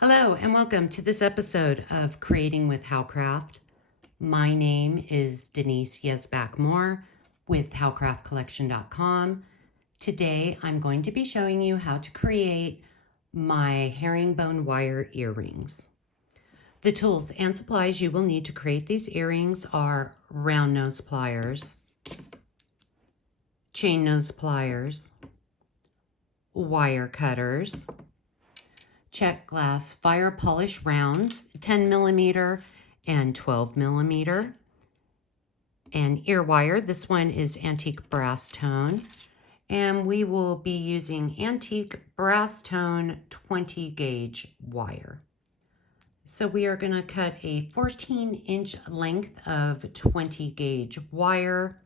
Hello and welcome to this episode of Creating with Howcraft. My name is Denise Yesbach-Moore with howcraftcollection.com. Today I'm going to be showing you how to create my herringbone wire earrings. The tools and supplies you will need to create these earrings are round nose pliers, chain nose pliers, wire cutters, Czech glass fire polish rounds, 10 millimeter and 12 millimeter, and ear wire. This one is antique brass tone, and we will be using antique brass tone 20 gauge wire. So we are going to cut a 14-inch length of 20 gauge wire,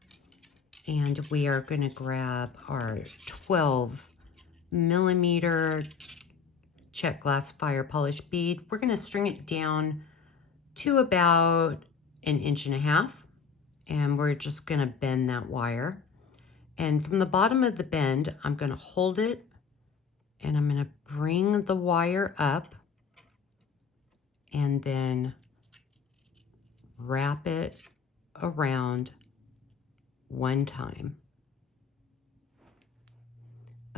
and we are going to grab our 12 millimeter Czech glass fire polish bead. We're going to string it down to about 1.5 inches, and we're just going to bend that wire. And from the bottom of the bend, I'm going to hold it, and I'm going to bring the wire up and then wrap it around one time.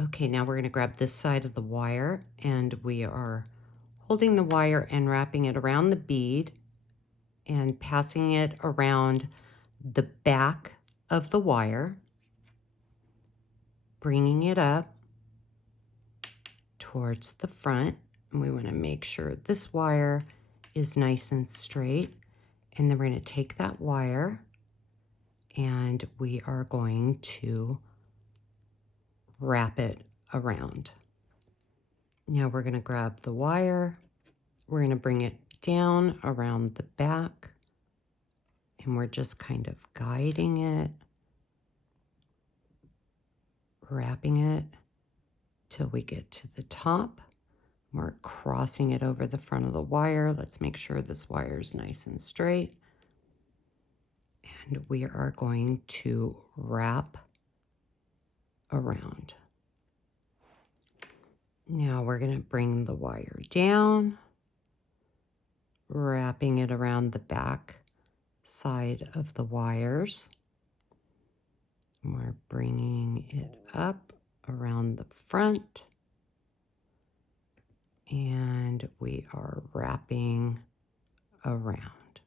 Okay, now we're going to grab this side of the wire, and we are holding the wire and wrapping it around the bead and passing it around the back of the wire, bringing it up towards the front. And we want to make sure this wire is nice and straight. And then we're going to take that wire and we are going to wrap it around. Now we're going to grab the wire, we're going to bring it down around the back, and we're just kind of guiding it, wrapping it till we get to the top. We're crossing it over the front of the wire. Let's make sure this wire is nice and straight. And we are going to wrap around. Now we're going to bring the wire down, wrapping it around the back side of the wires. We're bringing it up around the front, and we are wrapping around.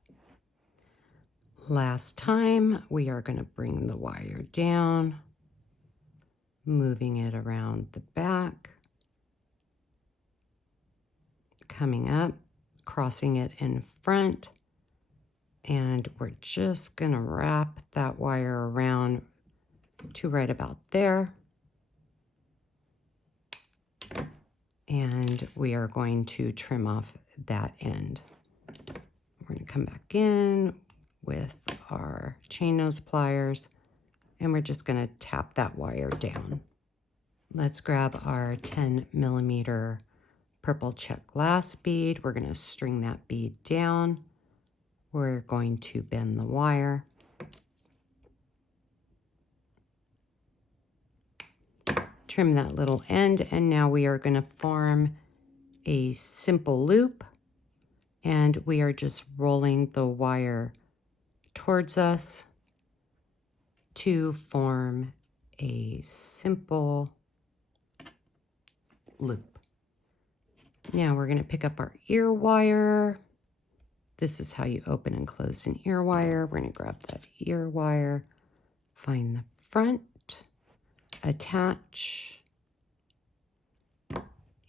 Last time, we are going to bring the wire down, moving it around the back, coming up, crossing it in front, and we're just going to wrap that wire around to right about there. And we are going to trim off that end. We're going to come back in with our chain nose pliers, and we're just going to tap that wire down. Let's grab our 10 millimeter purple Czech glass bead. We're going to string that bead down. We're going to bend the wire. Trim that little end, and now we are going to form a simple loop, and we are just rolling the wire towards us to form a simple loop. Now we're going to pick up our ear wire. This is how you open and close an ear wire. We're going to grab that ear wire, find the front, attach,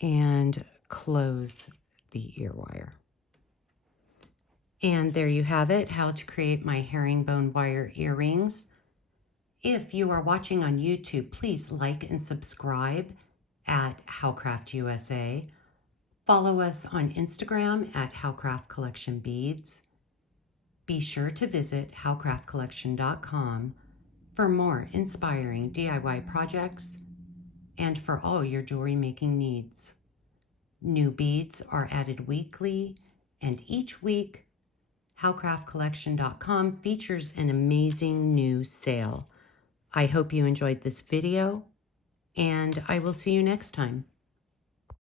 and close the ear wire. And there you have it, how to create my herringbone wire earrings. If you are watching on YouTube, please like and subscribe at Howcraft USA. Follow us on Instagram at Howcraft Collection Beads. Be sure to visit howcraftcollection.com for more inspiring DIY projects and for all your jewelry making needs. New beads are added weekly, and each week, howcraftcollection.com features an amazing new sale. I hope you enjoyed this video, and I will see you next time.